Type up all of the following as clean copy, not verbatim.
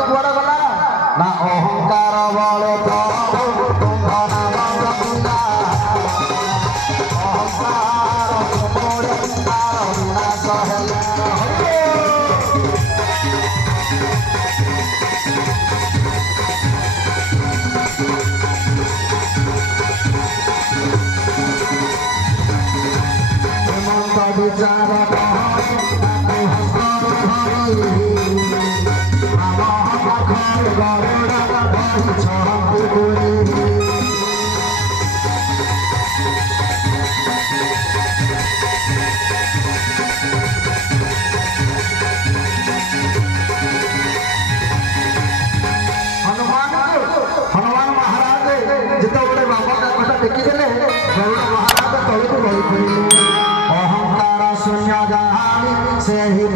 कली कुआड़ा गला ना अहंकार बल प्रभु तुम नाम जपिला अहंकार तुमरे तार विनाश हेला विचार हनुमान महाराज जिते बड़े बाबा का कथा देखिदेले गरुड़ महाराज तले को गई पड़े अहंकार शून्य जानी से ही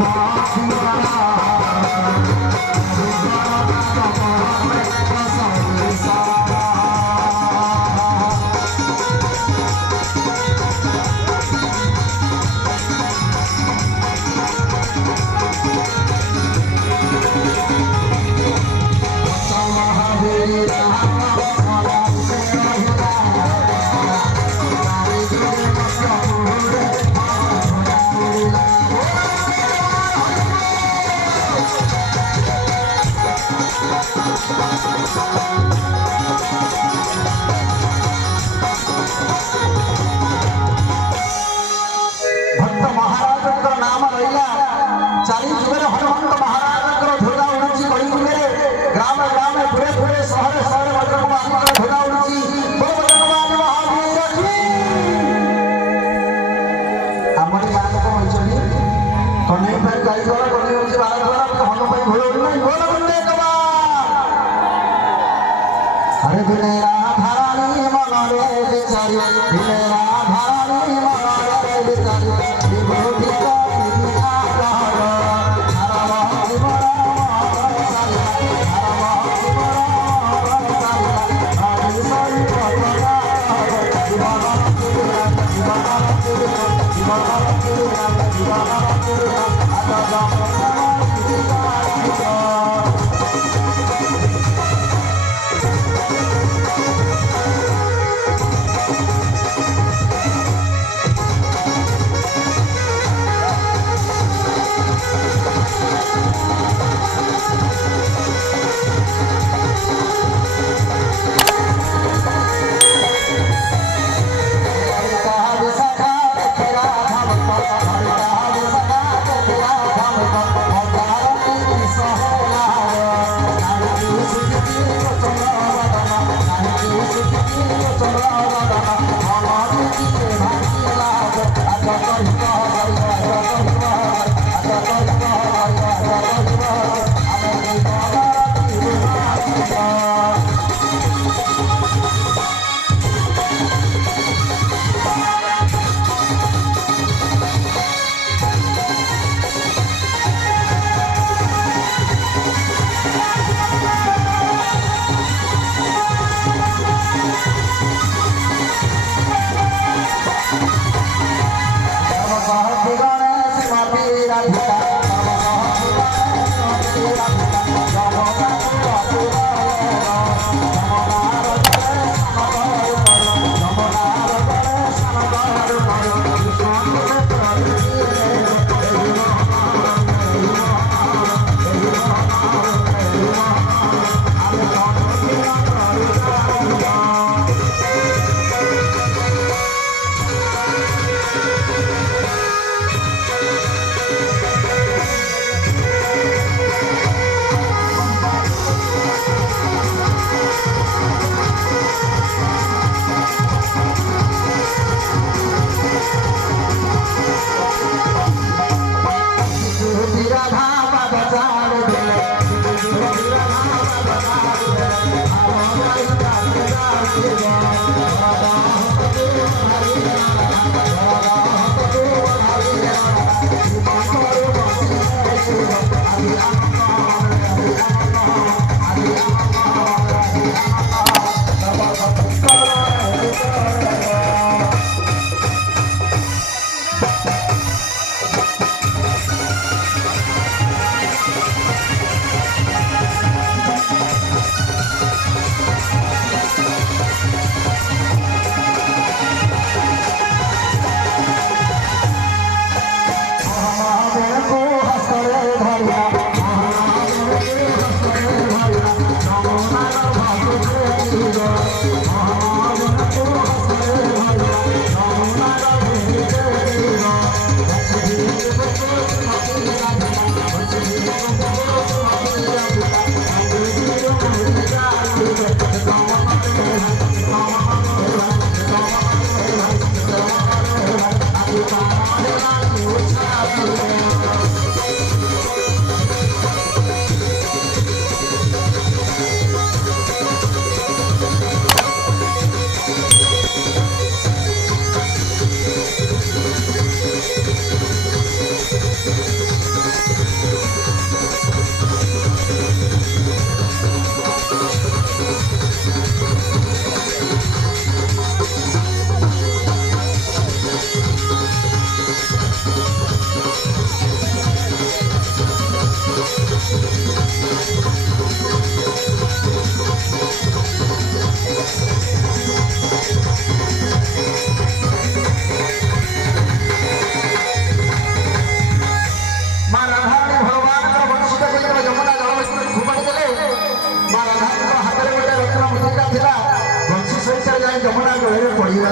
जमुना गहरे पड़गला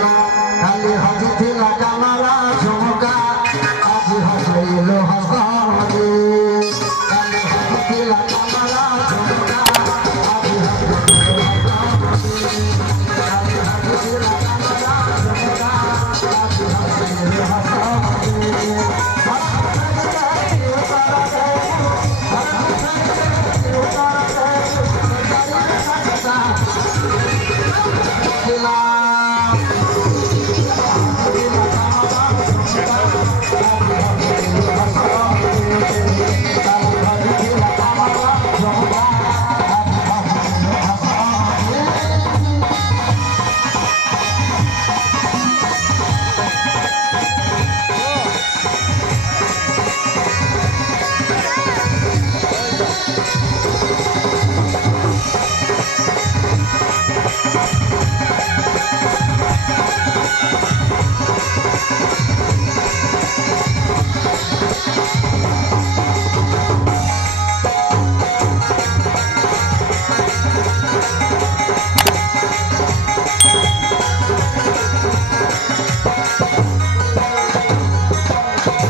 खाली हजी थिला कामारा झुमका आज हसैलो हसमदी खाली हजी थिला कामारा झुमका आज हसैलो हसमदी खाली हजी थिला कामारा झुमका आज हसैलो हसमदी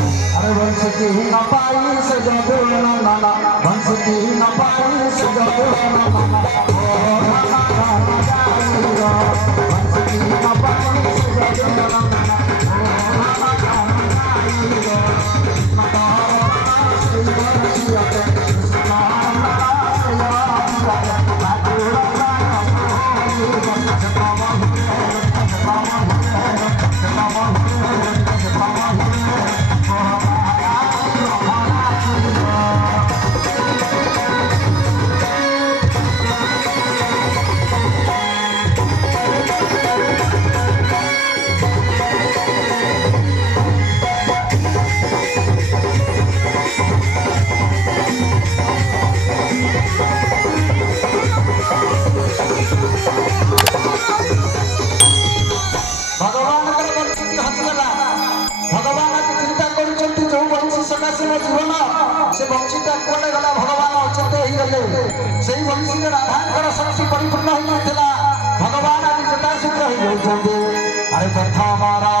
न पाई से जादू नाना वंश की न पाई से जादू नाना ओ नाना जाऊंगा वंश की न पाई से जादू नाना ओ नाना जाऊंगा मता से बरसिया के नाना जीवन से वंशीटा कुआड़े गला भगवान अचेत हो गले से वंशी राधांकर शक्ति परिपूर्ण हो भगवान आज जटासुर हो अरे कथा मारा